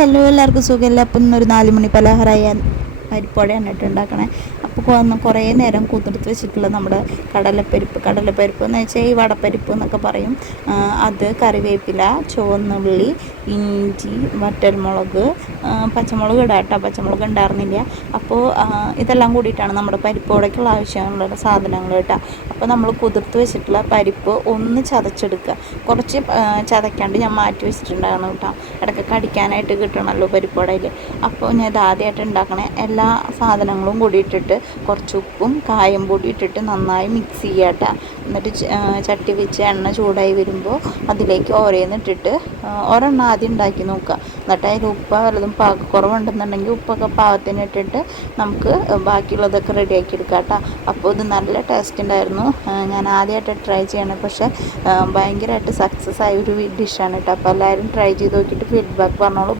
Hello, എല്ലാവർക്കും സുഖമല്ല. അപ്പം ഇന്നൊരു 4 മണി പലഹാരമായ പരിപ്പോടെയാണ് ഉണ്ടാക്കണേ. അപ്പോൾ കുറേ നേരം കുതിർത്ത് വെച്ചിട്ടുള്ള നമ്മുടെ കടലപ്പരിപ്പ് എന്ന് വെച്ചാൽ ഈ വടപ്പരിപ്പ് എന്നൊക്കെ പറയും. അത്, കറിവേപ്പില, ചുവന്നുള്ളി, ഇഞ്ചി, വറ്റൽമുളക്, പച്ചമുളക് ഇടാം കേട്ടോ. പച്ചമുളക് ഉണ്ടായിരുന്നില്ല. അപ്പോൾ ഇതെല്ലാം കൂടിയിട്ടാണ് നമ്മുടെ പരിപ്പോടേക്കുള്ള ആവശ്യമുള്ള സാധനങ്ങൾ കേട്ടോ. അപ്പോൾ നമ്മൾ കുതിർത്ത് വെച്ചിട്ടുള്ള പരിപ്പ് ഒന്ന് ചതച്ചെടുക്കുക. കുറച്ച് ചതയ്ക്കാണ്ട് ഞാൻ മാറ്റി വെച്ചിട്ടുണ്ടായിരുന്നു കേട്ടോ. ഇടയ്ക്ക് കടിക്കാനായിട്ട് കിട്ടണമല്ലോ പരിപ്പോടയിൽ. അപ്പോൾ ഞാൻ ഇത് ആദ്യമായിട്ട് ഉണ്ടാക്കണേ. എല്ലാ സാധനങ്ങളും കൂടി ഇട്ടിട്ട് കുറച്ച് ഉപ്പും കായം പൊടി ഇട്ടിട്ട് നന്നായി മിക്സ് ചെയ്യുക കേട്ടോ. എന്നിട്ട് ചട്ടി വെച്ച് എണ്ണ ചൂടായി വരുമ്പോൾ അതിലേക്ക് ഓരോന്നിട്ടിട്ട് ഒരെണ്ണം ആദ്യം ഉണ്ടാക്കി നോക്കുക. എന്നിട്ട് അതിൽ ഉപ്പ് വല്ലതും കുറവുണ്ടെന്നുണ്ടെങ്കിൽ ഉപ്പൊക്കെ പാകത്തിന് ഇട്ടിട്ട് നമുക്ക് ബാക്കിയുള്ളതൊക്കെ റെഡിയാക്കി എടുക്കാം കേട്ടോ. അപ്പോൾ ഇത് നല്ല ടേസ്റ്റ് ഉണ്ടായിരുന്നു. ഞാൻ ആദ്യമായിട്ട് ട്രൈ ചെയ്യണം, പക്ഷേ ഭയങ്കരമായിട്ട് സക്സസ് ആയ ഒരു ഡിഷാണ് കേട്ടോ. അപ്പോൾ എല്ലാവരും ട്രൈ ചെയ്ത് നോക്കിയിട്ട് ഫീഡ്ബാക്ക് പറഞ്ഞോളൂ.